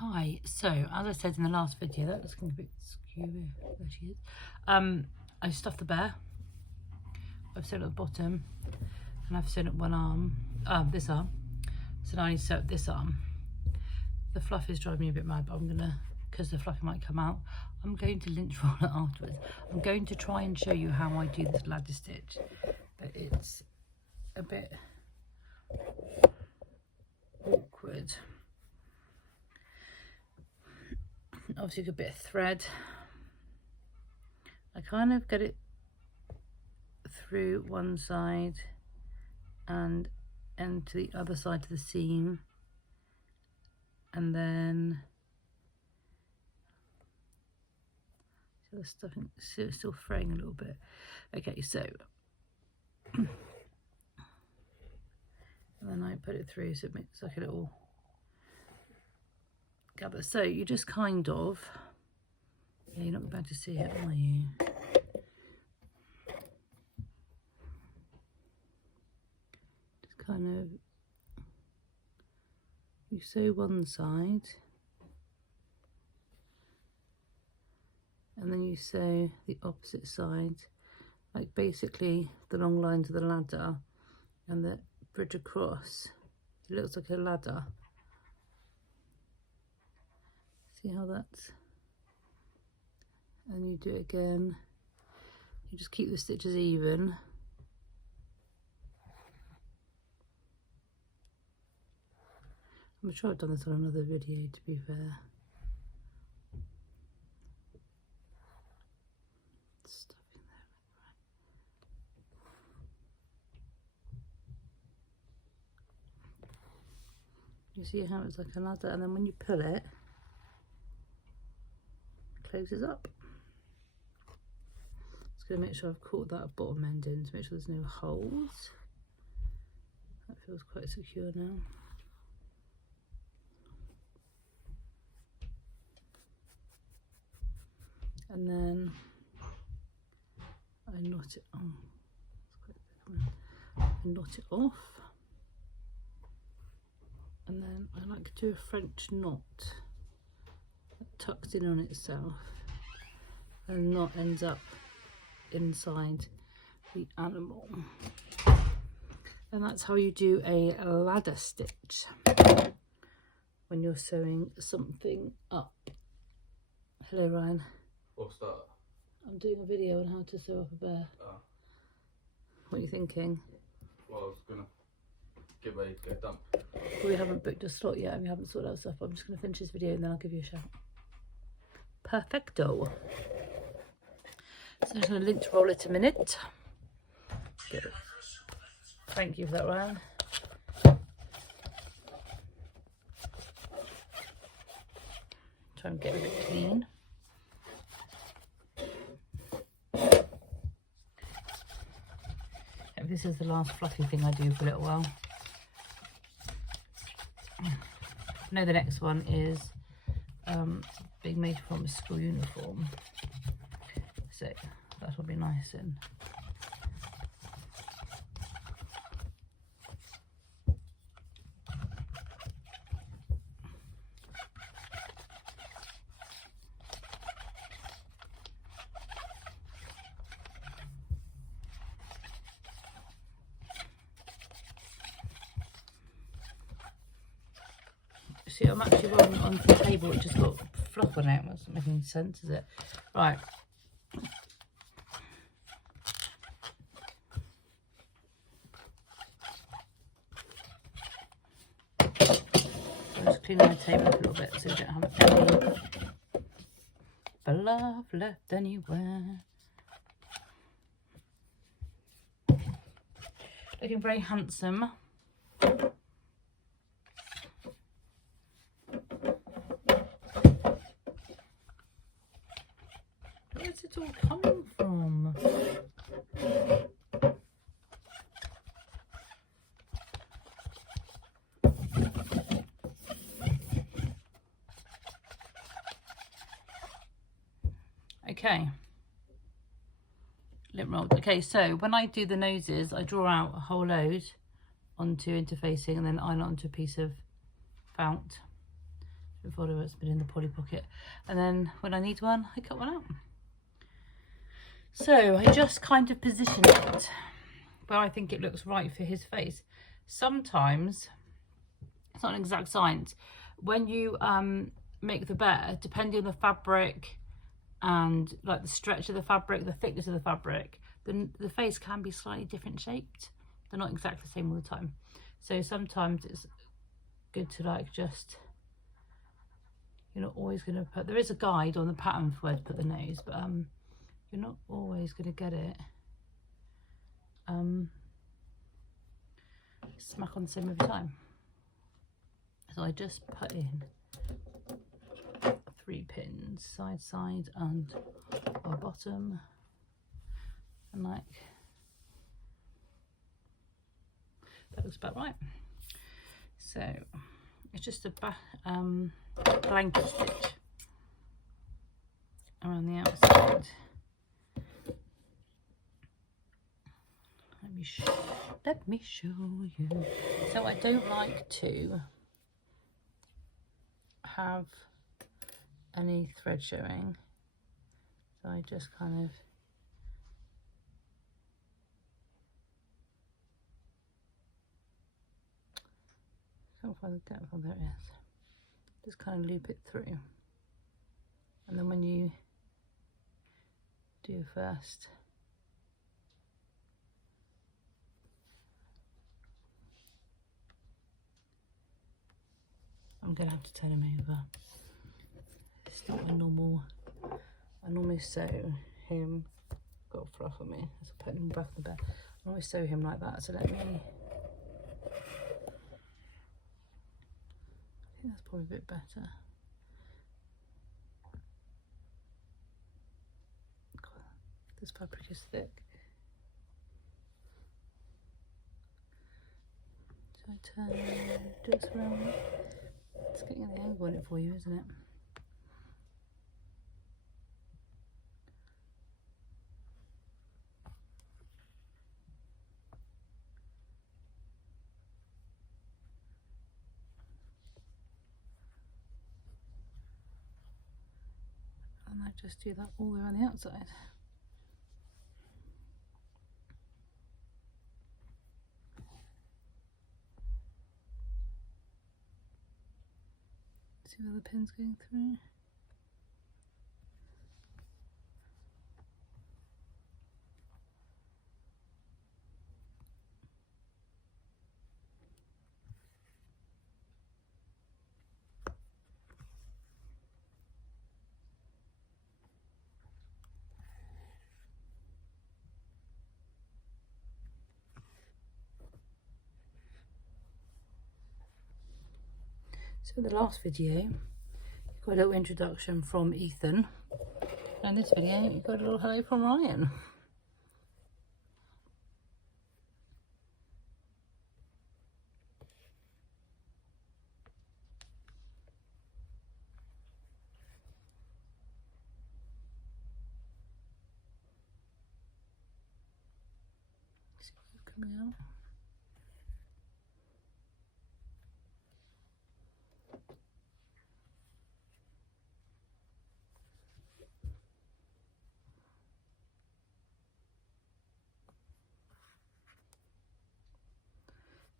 Hi, so as I said in the last video, that was going to be skewy. There she is. I stuffed the bear. I've sewed at the bottom, and I've sewn up one arm, this arm. So now I need to sew up this arm. The fluff is driving me a bit mad, but I'm gonna, because the fluff might come out, I'm going to lint roll it afterwards. I'm going to try and show you how I do this ladder stitch, but it's a bit awkward. Obviously a bit of thread. I kind of get it through one side and into the other side of the seam, and then so the stuffing still fraying a little bit. Okay, so and then I put it through so it makes like a little gather. So you just kind of, yeah, you're not about to see it, are you? Just kind of, you sew one side and then you sew the opposite side, like basically the long lines of the ladder and the bridge across. It looks like a ladder. See how that's, and you do it again. You just keep the stitches even. I'm sure I've done this on another video, to be fair. Stuff in there. You see how it's like a ladder, and then when you pull it, closes up. Just going to make sure I've caught that bottom end in to make sure there's no holes. That feels quite secure now. And then I knot it on. I knot it off, and then I like to do a French knot that tucks in on itself, and the knot ends up inside the animal. And that's how you do a ladder stitch when you're sewing something up. Hello, Ryan. What's that? I'm doing a video on how to sew up a bear. Oh. What are you thinking? Well, I was gonna get ready to get done. We haven't booked a slot yet and we haven't sorted out stuff. I'm just going to finish this video and then I'll give you a shout. Perfecto. So I'm just going to lint roll it a minute. Good. Thank you for that, Ryan. Try and get a bit clean. This is the last fluffy thing I do for a little while. I know the next one is being made from a school uniform, so that will be nice. And see, I'm actually rolling onto the table, it just got fluff on it. That doesn't make any sense, is it? Right. I'm just cleaning my table up a little bit so we don't have any fluff left anywhere. Looking very handsome. Where's it all coming from? Okay. Lint rolled. Okay, so when I do the noses, I draw out a whole load onto interfacing and then iron it onto a piece of fount. folder it's been in the Polly Pocket, and then when I need one I cut one out. So I just kind of position it where I think it looks right for his face. Sometimes it's not an exact science. When you make the bear, depending on the fabric and like the stretch of the fabric, the thickness of the fabric, then the face can be slightly different shaped. They're not exactly the same all the time. So sometimes it's good to like just, you're not always going to put, there is a guide on the pattern for where to put the nose, but you're not always going to get it smack on the same every time. So I just put in 3 pins, side and our bottom, and like that looks about right. So it's just a blanket stitch around the outside. Let me show you. So I don't like to have any thread showing, so I just kind of can't find the depth. Oh, there it is. Just kind of loop it through, and then when you do first, I'm gonna have to turn him over. It's not a normal. I normally sew him. Got a fluff on me. So putting him back in the bed. I always sew him like that. So let me. I think that's probably a bit better. This fabric is thick. So I turn, do this around. It's getting the angle on it for you, isn't it? And I just do that all the way around the outside. See where the pin's going through? So in the last video, you got a little introduction from Ethan, and in this video, you got a little hello from Ryan. See what's coming out.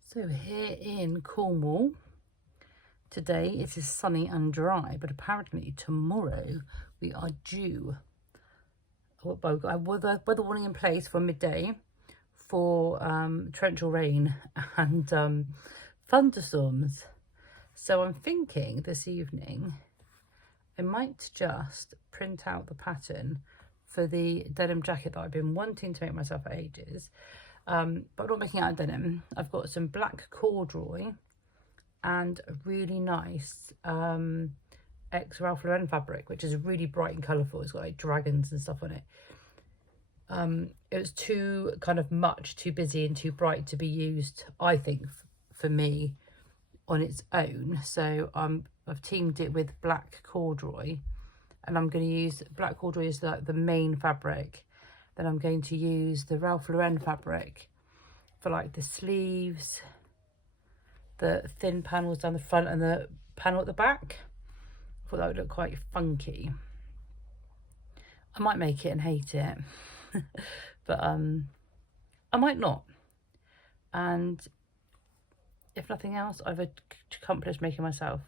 So here in Cornwall, today it is sunny and dry, but apparently tomorrow we are due. We've got weather warning in place for midday for torrential rain and thunderstorms. So I'm thinking this evening I might just print out the pattern for the denim jacket that I've been wanting to make myself for ages. But I'm not making out of denim. I've got some black corduroy and a really nice X Ralph Lauren fabric, which is really bright and colourful. It's got like dragons and stuff on it. It was too busy and too bright to be used, I think, for me on its own. So I've teamed it with black corduroy, and I'm going to use black corduroy as like the main fabric. Then I'm going to use the Ralph Lauren fabric for like the sleeves, the thin panels down the front and the panel at the back. thought that would look quite funky. I might make it and hate it, but I might not. And if nothing else, I've accomplished making myself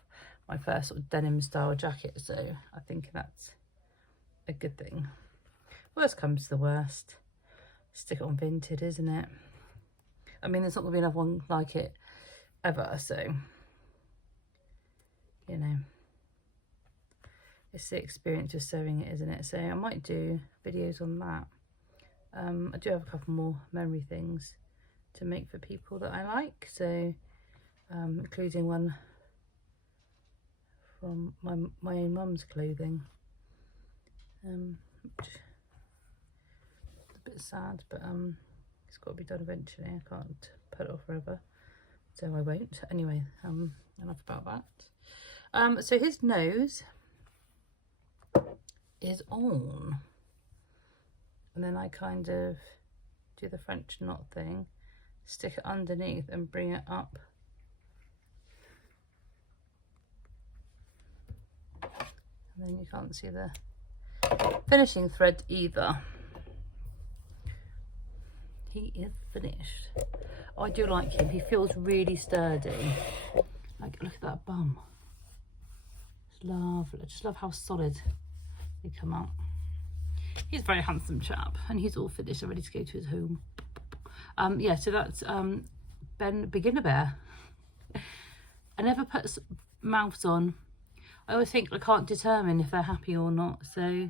my first sort of denim style jacket, so I think that's a good thing. Worst comes to the worst, stick it on Vinted, isn't it? I mean, there's not gonna be another one like it ever, so you know, it's the experience of sewing it, isn't it? So I might do videos on that. I do have a couple more memory things to make for people that I like, so including one from my own mum's clothing. Which is a bit sad, but it's got to be done eventually. I can't put it off forever, so I won't. Anyway, enough about that. So his nose is on, and then I kind of do the French knot thing, stick it underneath and bring it up. And then you can't see the finishing thread either. He is finished. Oh, I do like him. He feels really sturdy. Like, look at that bum. It's lovely. I just love how solid they come out. He's a very handsome chap, and he's all finished and ready to go to his home. Yeah, so that's Ben Beginner Bear. I never put mouths on. I always think I can't determine if they're happy or not, so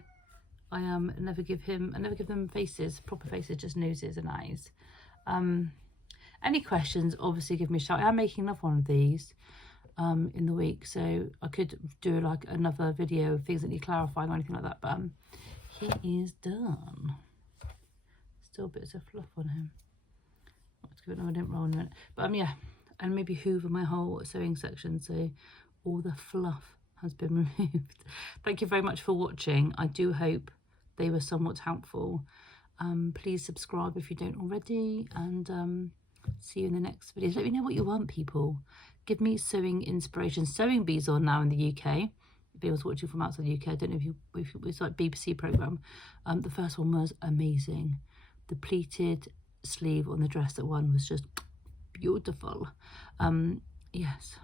I never give them faces, proper faces, just noses and eyes. Any questions, obviously give me a shout. I'm making another one of these in the week, so I could do like another video of things that need clarifying or anything like that, but he is done. Still bits of fluff on him. Let's give it another didn't roll in a minute. But yeah, and maybe hoover my whole sewing section so all the fluff has been removed. Thank you very much for watching. I do hope they were somewhat helpful. Please subscribe if you don't already, and see you in the next video. Let me know what you want, people. Give me sewing inspiration. Sewing Bees on now in the UK. If anyone's watching from outside the UK, I don't know if it was like BBC programme. The first one was amazing. The pleated sleeve on the dress that won was just beautiful. Yes.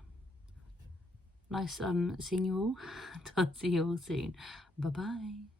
Nice seeing you all. I'll see you all soon. Bye bye.